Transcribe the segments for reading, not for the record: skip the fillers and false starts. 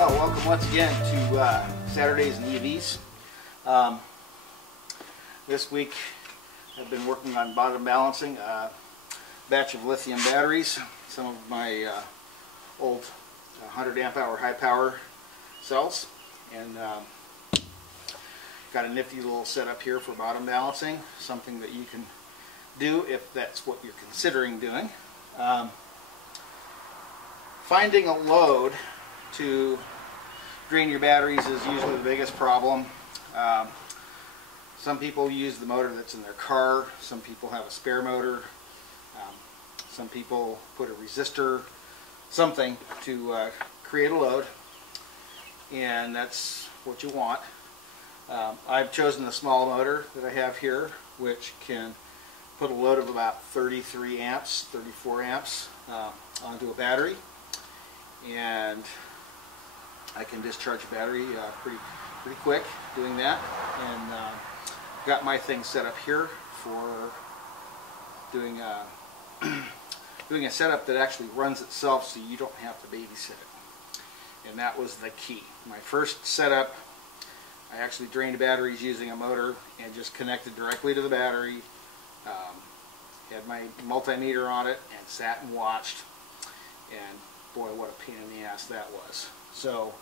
Oh, welcome once again to Saturdays and EVs. This week I've been working on bottom balancing a batch of lithium batteries, some of my old 100 amp hour high power cells, and got a nifty little setup here for bottom balancing, something that you can do if that's what you're considering doing. Finding a load to drain your batteries is usually the biggest problem. Some people use the motor that's in their car, some people have a spare motor, some people put a resistor, something to create a load, and that's what you want. I've chosen the small motor that I have here, which can put a load of about 33 amps, 34 amps onto a battery, and I can discharge a battery pretty quick doing that. And got my thing set up here for doing doing a setup that actually runs itself, so you don't have to babysit it. And that was the key. My first setup, I actually drained batteries using a motor and just connected directly to the battery. Had my multimeter on it and sat and watched, and boy, what a pain in the ass that was. So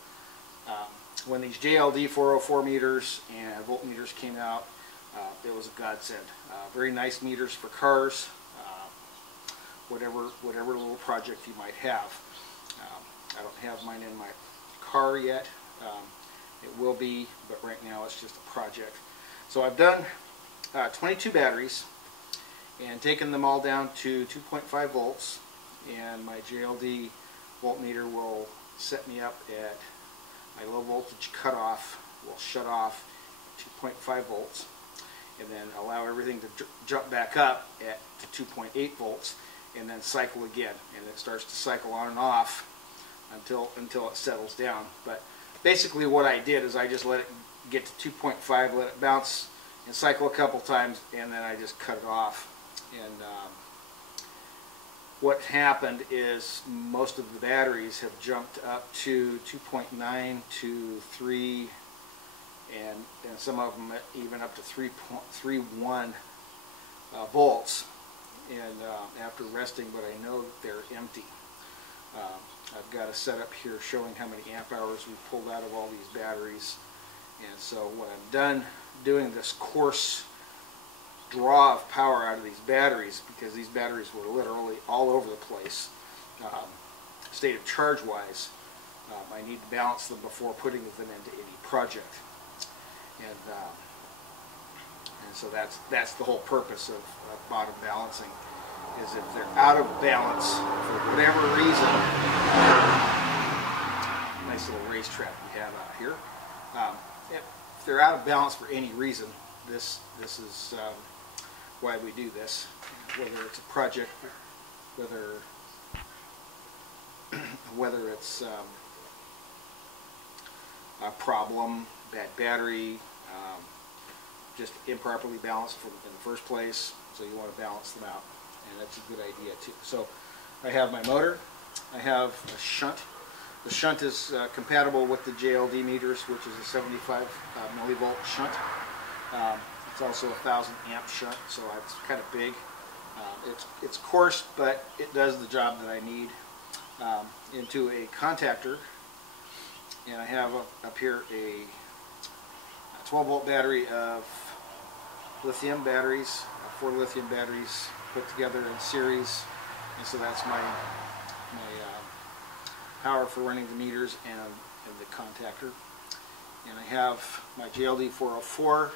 when these JLD 404 meters and voltmeters came out, it was a godsend. Very nice meters for cars, whatever little project you might have. I don't have mine in my car yet. It will be, but right now it's just a project. So I've done 22 batteries and taken them all down to 2.5 volts, and my JLD voltmeter will set me up at my low voltage cutoff, will shut off 2.5 volts, and then allow everything to jump back up at 2.8 volts, and then cycle again, and it starts to cycle on and off until it settles down. But basically what I did is I just let it get to 2.5, let it bounce and cycle a couple times, and then I just cut it off. And what happened is most of the batteries have jumped up to 2.9 to 3, and some of them even up to 3.31 volts, and after resting, but I know that they're empty. I've got a setup here showing how many amp hours we pulled out of all these batteries, and so what I've done doing this course draw of power out of these batteries, because these batteries were literally all over the place, state of charge wise, I need to balance them before putting them into any project, and so that's the whole purpose of bottom balancing, is if they're out of balance for whatever reason. Nice little racetrack we have out here. If they're out of balance for any reason, this is why we do this. Whether it's a project, whether it's a problem, bad battery, just improperly balanced in the first place, so you want to balance them out, and that's a good idea too. So I have my motor, I have a shunt. The shunt is compatible with the JLD meters, which is a 75 millivolt shunt. It's also a 1,000 amp shunt, so it's kind of big. It's coarse, but it does the job that I need. Into a contactor, and I have up here a 12 volt battery of lithium batteries, 4 lithium batteries put together in series, and so that's my power for running the meters and the contactor. And I have my JLD 404,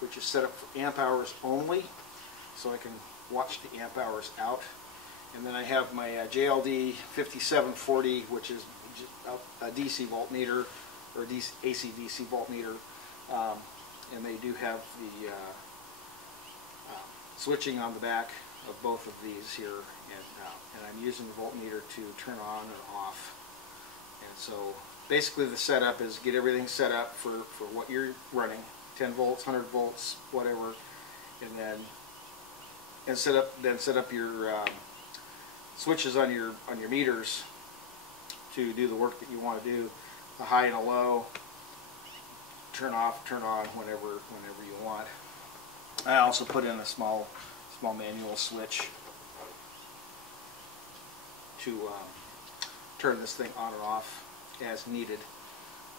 which is set up for amp hours only, so I can watch the amp hours out. And then I have my JLD 5740, which is a DC voltmeter, or AC/DC voltmeter, and they do have the switching on the back of both of these here, and I'm using the voltmeter to turn on and off. And so basically the setup is get everything set up for what you're running, 10 volts, 100 volts, whatever, and set up your switches on your meters to do the work that you want to do. a high and a low, turn off, turn on whenever you want. I also put in a small manual switch to turn this thing on and off as needed.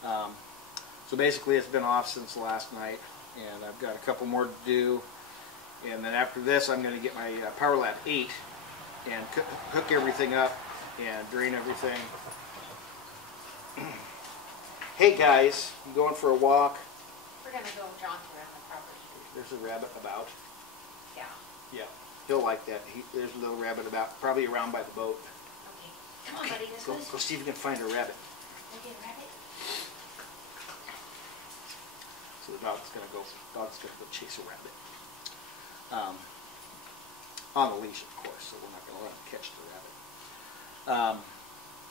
So basically it's been off since last night, and I've got a couple more to do, and then after this I'm going to get my Power Lab 8 and hook everything up and drain everything. Hey guys, you going for a walk? We're going to go jaunt around the property. There's a rabbit about. Yeah. Yeah, he'll like that. There's a little rabbit about, probably around by the boat. Okay. Come on, buddy. Let's Go see if you can find a rabbit. Okay, rabbit. So the dog's gonna go chase a rabbit. On the leash, of course, so we're not gonna let him catch the rabbit.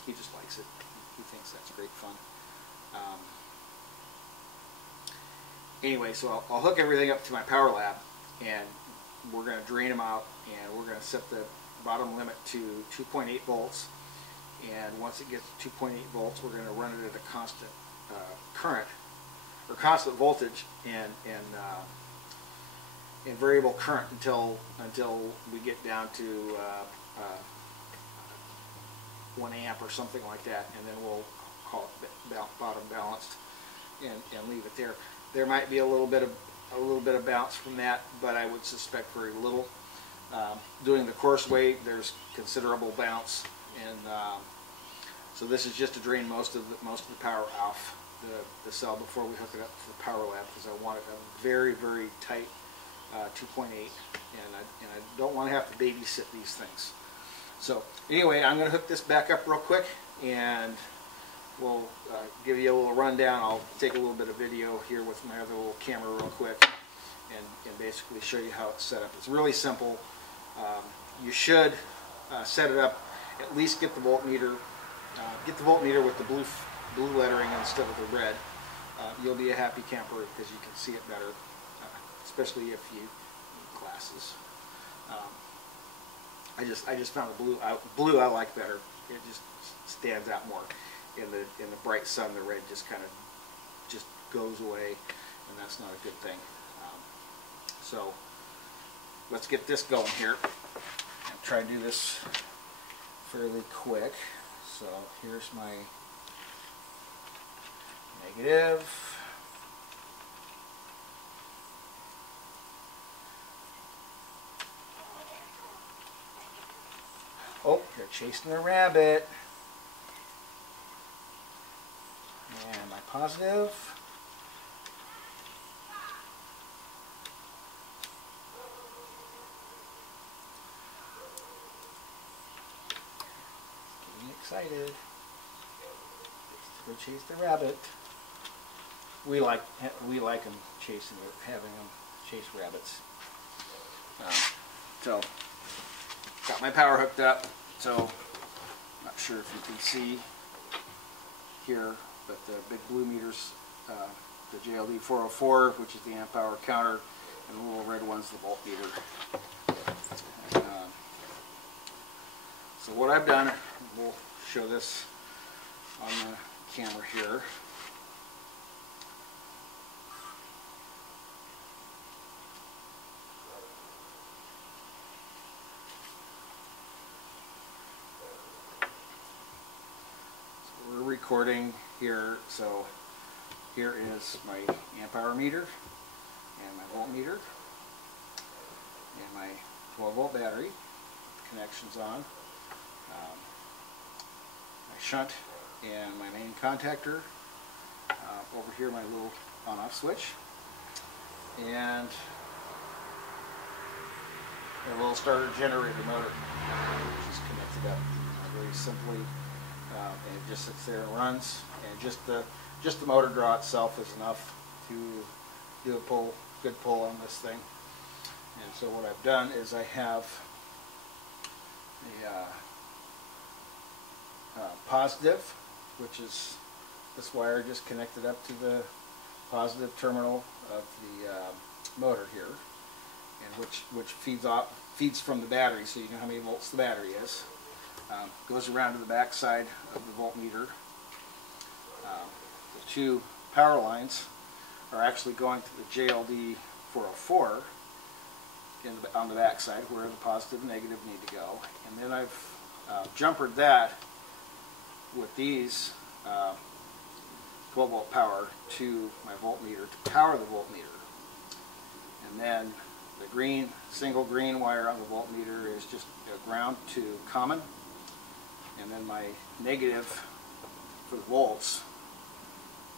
He just likes it. He thinks that's great fun. Anyway, so I'll hook everything up to my Power Lab, and we're going to drain them out, and we're going to set the bottom limit to 2.8 volts. And once it gets to 2.8 volts, we're going to run it at a constant current, or constant voltage, and variable current until we get down to 1 amp or something like that, and then we'll call it bottom balanced and leave it there. There might be a little bit of bounce from that, but I would suspect very little. Doing the coarse way, there's considerable bounce, and so this is just to drain most of the power off the cell before we hook it up to the Power Lab, because I want it a very, very tight 2.8, and I don't want to have to babysit these things. So anyway, I'm going to hook this back up real quick, and we'll give you a little rundown. I'll take a little bit of video here with my other little camera real quick, and basically show you how it's set up. It's really simple. You should set it up, at least get the voltmeter with the blue lettering instead of the red. You'll be a happy camper because you can see it better, especially if you need glasses. I just found the blue I like better. It just stands out more. In the bright sun, the red just kind of goes away, and that's not a good thing. So let's get this going here. I'll try to do this fairly quick. So here's my negative. Oh, they're chasing the rabbit. And my positive. Getting excited. Go chase the rabbit. We like them having them chase rabbits. So got my power hooked up. So not sure if you can see here, but the big blue meters, the JLD 404, which is the amp hour counter, and the little red one's the voltmeter. So what I've done, we'll show this on the camera here. So we're recording here, so here is my amp hour meter and my voltmeter and my 12 volt battery. Connections on. My shunt and my main contactor. Over here my little on-off switch. And a little starter generator motor, which is connected up very simply. And it just sits there and runs. And just the motor draw itself is enough to do a good pull on this thing. And so what I've done is I have a positive, which is this wire just connected up to the positive terminal of the motor here, and which feeds from the battery, so you know how many volts the battery is. Goes around to the back side of the voltmeter, The two power lines are actually going to the JLD 404 on the back side where the positive and negative need to go. And then I've jumpered that with these 12 volt power to my voltmeter to power the voltmeter. And then the green, single green wire on the voltmeter is just ground to common. And then my negative for the volts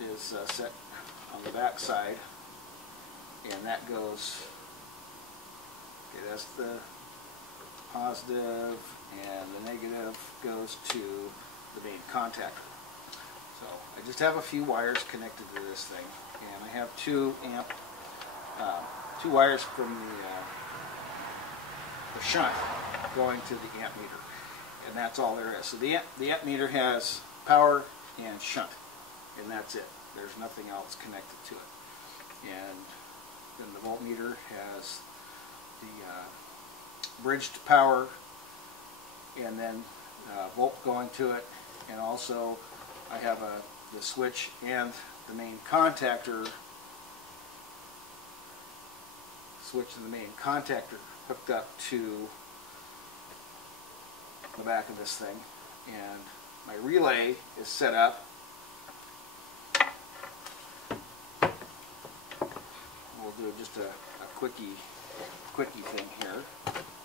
is set on the back side, and that goes, okay, that's the positive, and the negative goes to the main contactor. So I just have a few wires connected to this thing, and I have two wires from the shunt going to the amp meter, and that's all there is. So the amp meter has power and shunt, and that's it. There's nothing else connected to it. And then the voltmeter has the bridged power, and then volt going to it, and also I have the switch and the main contactor hooked up to the back of this thing, and my relay is set up. We'll do just a quickie thing here.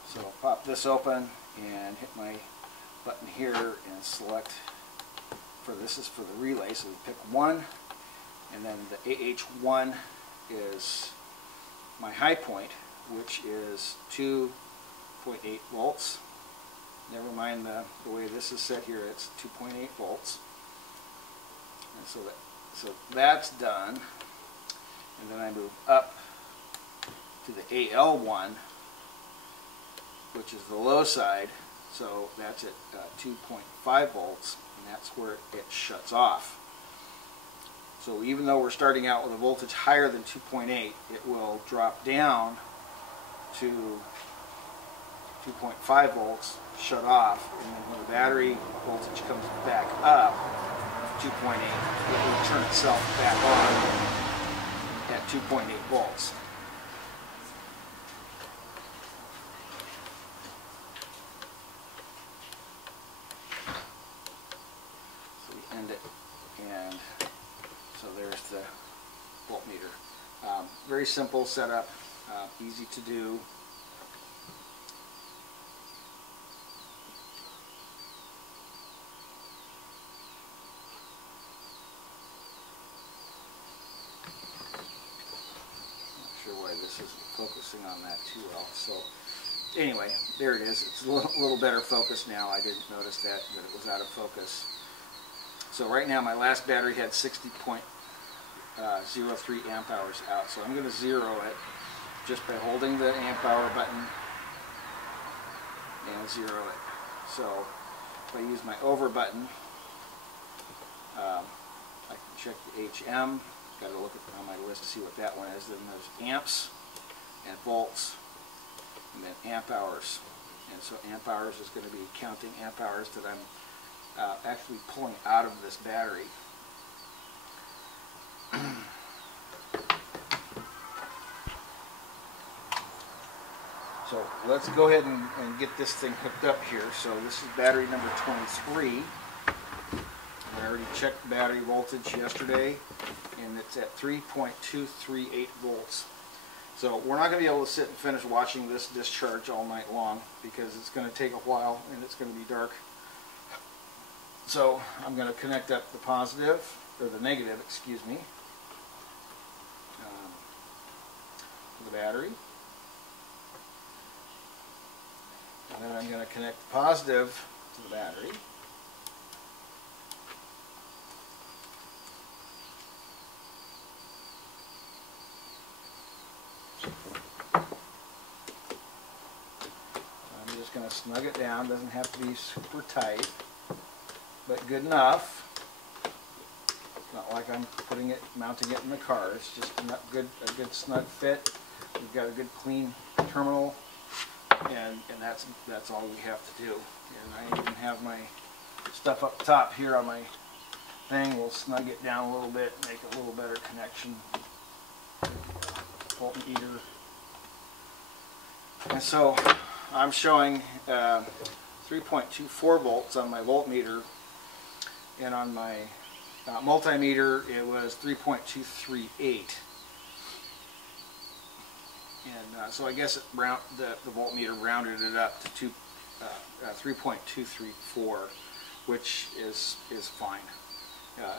So I'll pop this open and hit my button here and select this is for the relay, so we pick 1, and then the AH1 is my high point, which is 2.8 volts. Never mind the way this is set here, it's 2.8 volts. And so that's done. And then I move up to the AL1, which is the low side, so that's at 2.5 volts, and that's where it shuts off. So even though we're starting out with a voltage higher than 2.8, it will drop down to 2.5 volts, shut off, and then when the battery voltage comes back up to 2.8, it will turn itself back on at 2.8 volts. So we end it, and so there's the voltmeter. Very simple setup, easy to do. Why this isn't focusing on that too well. So anyway, there it is. It's a little better focused now. I didn't notice that it was out of focus. So right now my last battery had 60.03 amp hours out. So I'm going to zero it just by holding the amp hour button and zero it. So if I use my over button, I can check the HM. Got to look on my list to see what that one is. Then there's amps and volts, and then amp hours. And so amp hours is going to be counting amp hours that I'm actually pulling out of this battery. So let's go ahead and get this thing hooked up here. So this is battery number 23. I already checked the battery voltage yesterday, and it's at 3.238 volts. So we're not going to be able to sit and finish watching this discharge all night long because it's going to take a while and it's going to be dark. So I'm going to connect up the positive, or the negative, excuse me, to the battery. And then I'm going to connect the positive to the battery. I'm just going to snug it down. Doesn't have to be super tight, but good enough. Not like I'm mounting it in the car. It's just a good snug fit. We've got a good clean terminal, and that's all we have to do. And I even have my stuff up top here on my thing. We'll snug it down a little bit, make a little better connection. Voltmeter. And so I'm showing 3.24 volts on my voltmeter, and on my multimeter it was 3.238. And so I guess the voltmeter rounded it up to 3.234, which is fine.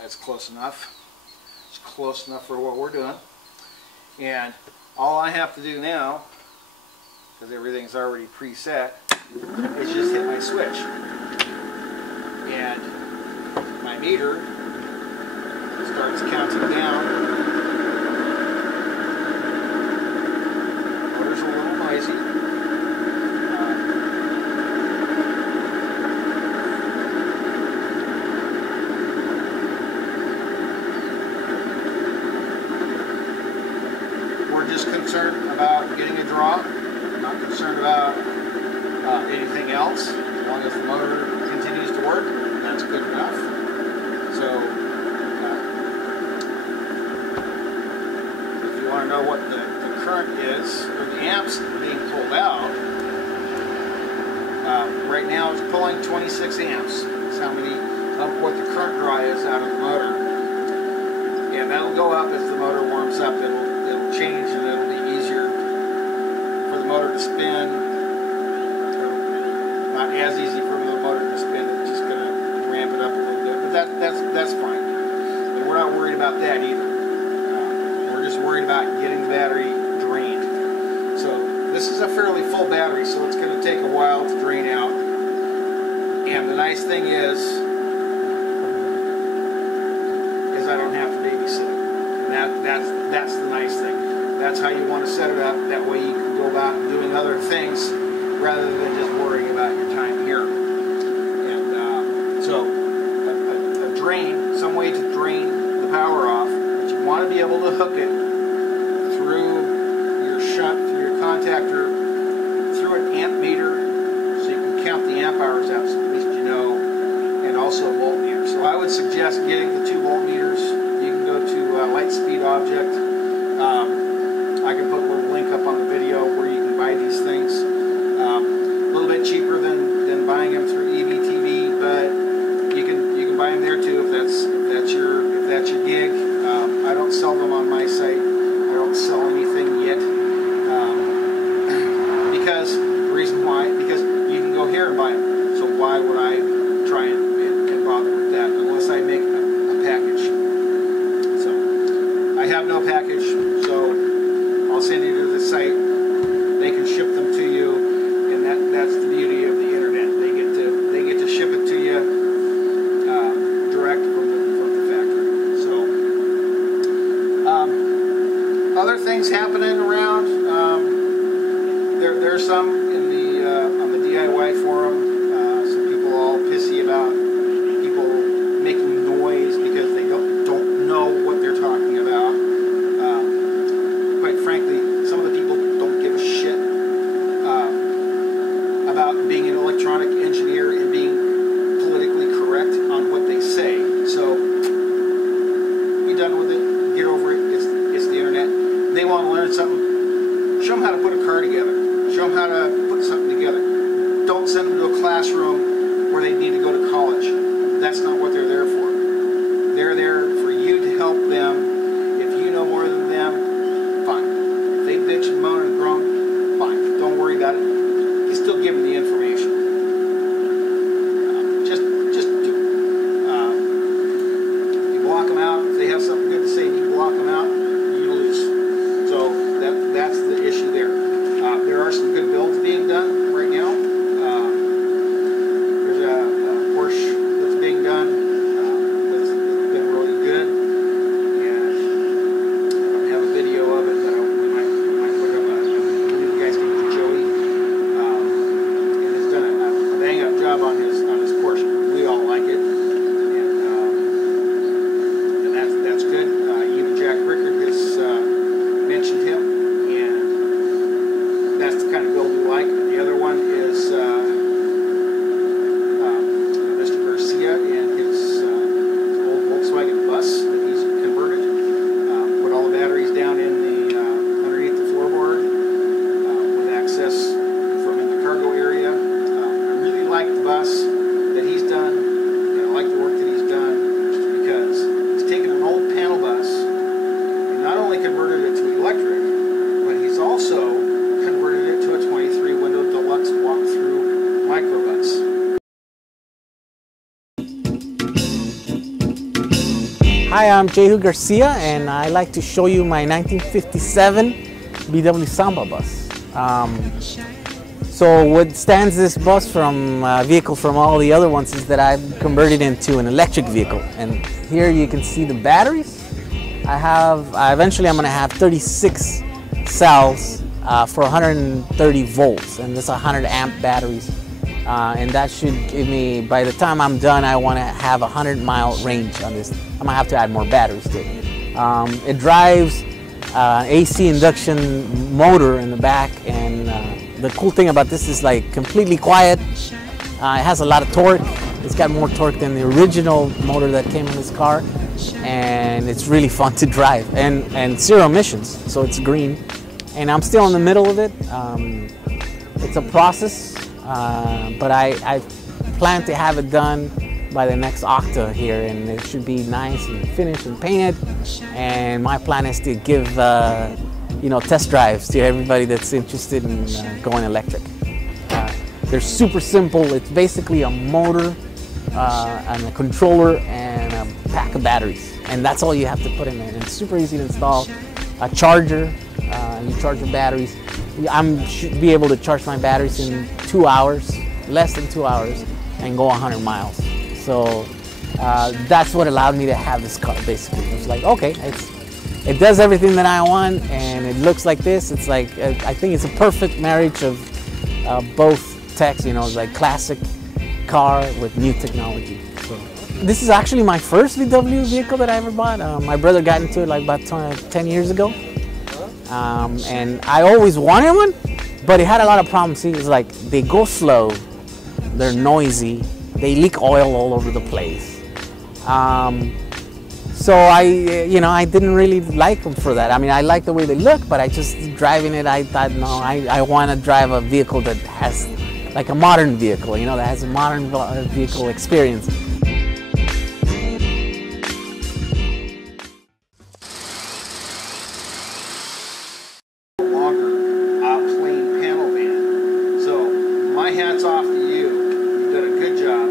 It's close enough. It's close enough for what we're doing. And all I have to do now, because everything's already preset, is just hit my switch. And my meter starts counting down. Motor's a little noisy. We're just concerned about getting a draw. Not concerned about anything else. As long as the motor continues to work, that's good enough. So, if you want to know what the current is, or the amps being pulled out, right now it's pulling 26 amps. That's how many, what the current draw is out of the motor. And that'll go up as the motor warms up. It'll change, and it'll be easier for the motor to spin. Not as easy for the motor to spin. It's just going to ramp it up a little bit, but that's fine. And we're not worried about that either. We're just worried about getting the battery drained. So this is a fairly full battery, so it's going to take a while to drain out. And the nice thing is I don't have to babysit it. And that's the nice thing. That's how you want to set it up. That way you can go about doing other things rather than just worrying about your time here. And so a drain, some way to drain the power off, but you want to be able to hook it through your shunt, through your contactor, through an amp meter, so you can count the amp hours out, so at least you know, and also a voltmeter. So I would suggest getting the 2 voltmeters. You can go to Lightspeed Object. I can put a little link up on the video where you can buy these things. A little bit cheaper than buying them through EBTV, but you can buy them there too if that's your gig. I don't sell them on my site. I don't sell anything yet because the reason why, because you can go here and buy them. So why would I try and bother with that unless I make a package? So I have no package, so I'll send you to the site. They can ship them to you, and that's the beauty of the internet. They get to ship it to you direct from the factory. So other things happening around. There's some in the on the DIY forum. Some people all pissy about people making noise because they don't know what they're talking about. Quite frankly, some of the people don't give a shit about being an electronic engineer and being politically correct on what they say. So be done with it. Get over it. It's the internet. They want to learn something. Show them how to put a car together. Show them how to put something together. Don't send them to a classroom where they need to go to college. That's not what they're there for. They're there for you to help them. If you know more than them, fine. If they bitch and moan and groan, fine. Don't worry about it. You still give them the information. Just do it. You block them out. If they have something good to say, you block them out. You lose. So that's the issue there. There are some good builds being done right now. There's a Porsche that's being done. Hi, I'm Jehu Garcia, and I'd like to show you my 1957 VW Samba bus. So what stands this bus from vehicle from all the other ones is that I've converted into an electric vehicle. And here you can see the batteries. Eventually I'm going to have 36 cells for 130 volts, and this 100 amp batteries. And that should give me, by the time I'm done, I want to have a 100-mile range on this. I'm gonna have to add more batteries to it. It drives AC induction motor in the back, and the cool thing about this is like completely quiet. It has a lot of torque. It's got more torque than the original motor that came in this car, and it's really fun to drive, and zero emissions, so it's green. And I'm still in the middle of it. It's a process, but I plan to have it done by the next Octa here, and it should be nice and finished and painted. And my plan is to give test drives to everybody that's interested in going electric. They're super simple. It's basically a motor and a controller and a pack of batteries, and that's all you have to put in there. And it's super easy to install. A charger, you charge your batteries. I should be able to charge my batteries in 2 hours, less than 2 hours, and go 100 miles. So that's what allowed me to have this car, basically. It was like, okay, it does everything that I want, and it looks like this. It's like, I think it's a perfect marriage of both techs, it's like classic car with new technology. So this is actually my first VW vehicle that I ever bought. My brother got into it like about 10 years ago. And I always wanted one, but it had a lot of problems. See, it's like they go slow, they're noisy, they leak oil all over the place. So I didn't really like them for that. I mean, I like the way they look, but I just driving it, I thought, no, I want to drive a vehicle that has like a modern vehicle, that has a modern vehicle experience. Hats off to you. You've done a good job.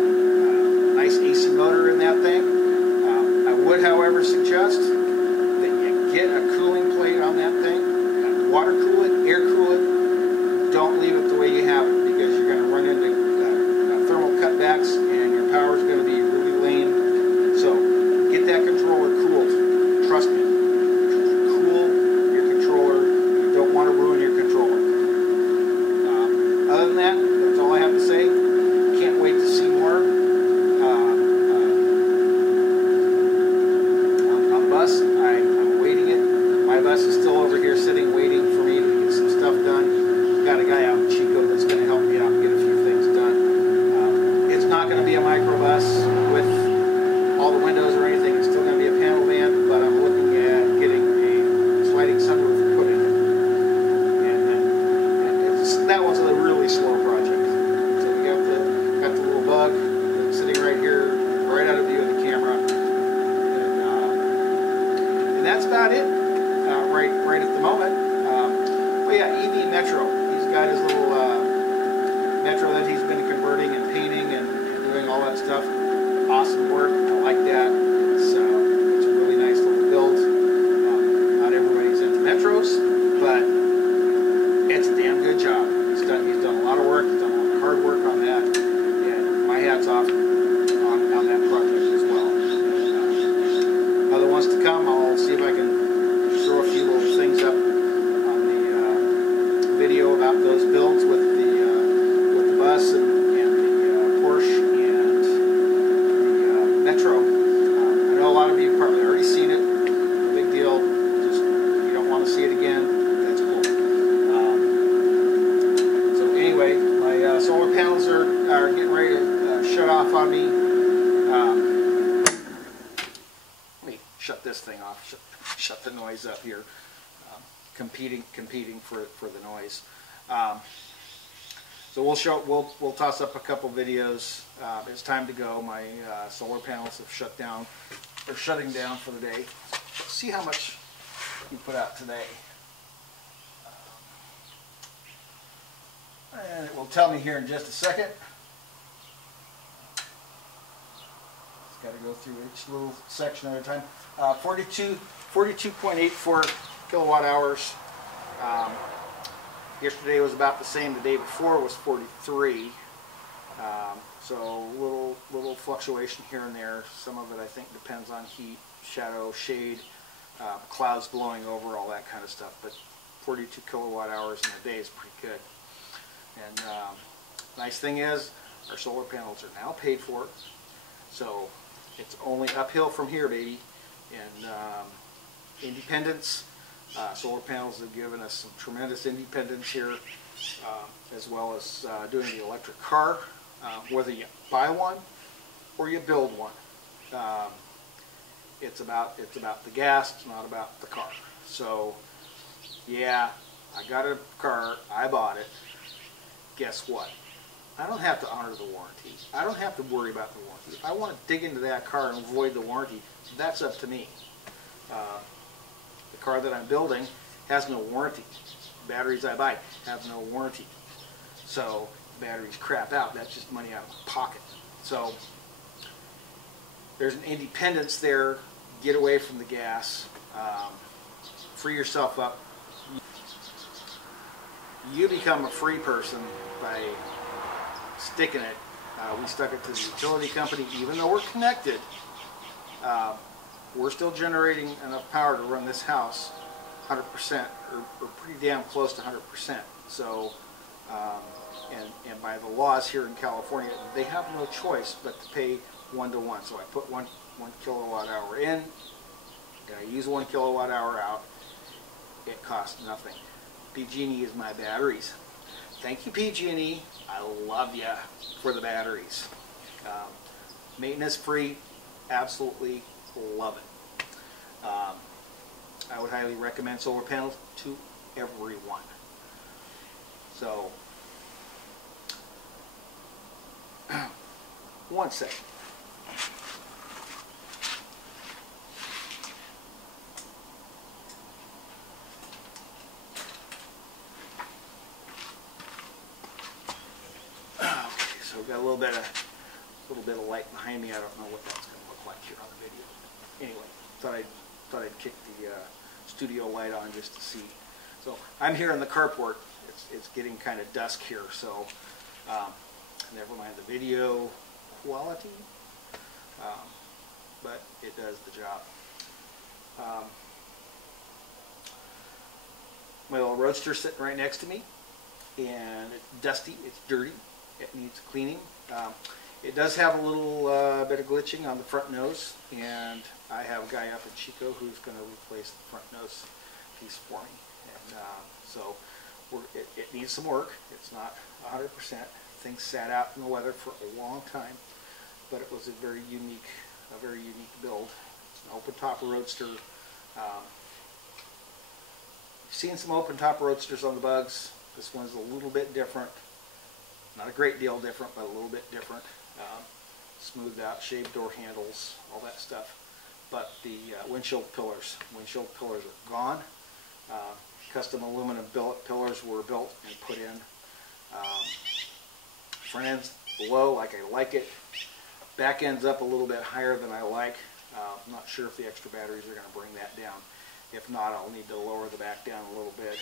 Nice AC motor in that thing. I would, however, suggest that you get a cooling plate on that thing. Water cool it, air cool it. Don't leave it the way you have it, because you're going to run into thermal cutbacks and your power is going to be really lame. So get that controller cooled. Trust me. Cool your controller. You don't want to ruin your controller. Other than that, that's all I have to say. Can't wait to see more on bus. I'm awaiting it. My bus is still over here sitting, waiting for me to get some stuff done. Got a guy out in Chico that's going to help me out and get a few things done. It's not going to be a microbus with all the windows or anything. It's still going to be a panel van, but I'm looking at getting a sliding sunroof put in it. And that was a really slow project. Got the little bug sitting right here, right out of view of the camera, and that's about it, right at the moment. But yeah, EV Metro. He's got his little Metro that he's been converting and painting and doing all that stuff. Awesome work. I like that. It's a really nice little build. Not everybody's into Metros, but it's a damn good job. He's done a lot of work. He's done a lot of hard work on that. My hat's off on that project as well. Other ones to come. I'll see if I can throw a few little things up on the video about those builds with the bus and the Porsche and the Metro. I know a lot of you have probably already seen it. No big deal. Just if you don't want to see it again, that's cool. So anyway, my solar panels are getting ready to shut off on me. Let me shut this thing off. Shut the noise up here. Competing for the noise. So we'll toss up a couple videos. It's time to go. My solar panels have shut down. They're shutting down for the day. Let's see how much you put out today. And it will tell me here in just a second. Got to go through each little section at a time. 42.84 kilowatt hours. Yesterday was about the same. The day before was 43. So little fluctuation here and there. Some of it I think depends on heat, shadow, shade, clouds blowing over, all that kind of stuff. But 42 kilowatt hours in a day is pretty good. And nice thing is, our solar panels are now paid for, so it's only uphill from here, baby. And independence, solar panels have given us some tremendous independence here, as well as doing the electric car. Whether you buy one or you build one, it's about the gas. It's not about the car. So, yeah, I got a car. I bought it. Guess what? I don't have to honor the warranty. I don't have to worry about the warranty. If I want to dig into that car and avoid the warranty, that's up to me. The car that I'm building has no warranty. Batteries I buy have no warranty. So batteries crap out, that's just money out of my pocket. So there's an independence there. Get away from the gas. Free yourself up. You become a free person by sticking it. We stuck it to the utility company. Even though we're connected, we're still generating enough power to run this house 100%, or pretty damn close to 100%. So, and by the laws here in California, they have no choice but to pay 1-to-1. So I put one kilowatt hour in, and I use 1 kilowatt hour out. It costs nothing. PG&E is my batteries. Thank you, PG&E. I love you for the batteries. Maintenance free, absolutely love it. I would highly recommend solar panels to everyone. So, one second. So we've got a little bit of light behind me. I don't know what that's going to look like here on the video. Anyway, thought I'd kick the studio light on just to see. So I'm here in the carport. It's getting kind of dusk here, so never mind the video quality, but it does the job. My little roadster's sitting right next to me, and it's dusty, it's dirty. It needs cleaning. It does have a little bit of glitching on the front nose, and I have a guy up in Chico who's going to replace the front nose piece for me. And so it needs some work. It's not 100%. Things sat out in the weather for a long time, but it was a very unique build. It's an open top roadster. You've seen some open top roadsters on the Bugs. This one's a little bit different. Not a great deal different, but a little bit different. Smoothed out, shaved door handles, all that stuff. But the windshield pillars are gone. Custom aluminum billet pillars were built and put in. Front end's low, like I like it. Back end's up a little bit higher than I like. I'm not sure if the extra batteries are going to bring that down. If not, I'll need to lower the back down a little bit.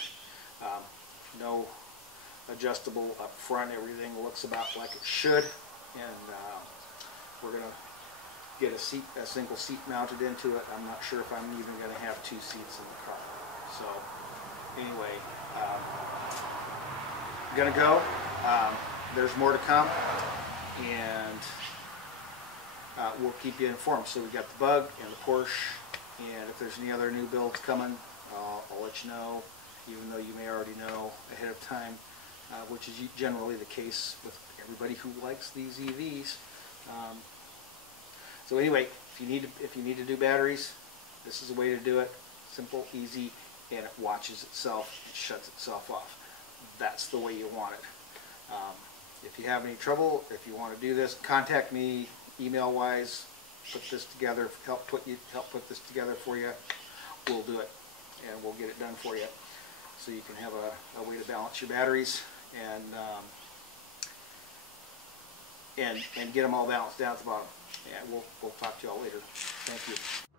No adjustable up front. Everything looks about like it should, and we're going to get a single seat mounted into it. I'm not sure if I'm even going to have 2 seats in the car. So anyway, going to go. There's more to come, and we'll keep you informed. So we got the Bug and the Porsche, and if there's any other new builds coming, I'll let you know, even though you may already know ahead of time. Which is generally the case with everybody who likes these EVs. So anyway, if you need to do batteries, this is a way to do it. Simple, easy, and it watches itself and shuts itself off. That's the way you want it. If you have any trouble, if you want to do this, contact me email wise. Put this together, help put this together for you. We'll do it, and we'll get it done for you, so you can have a way to balance your batteries and get them all balanced down at the bottom. And we'll talk to y'all later. Thank you.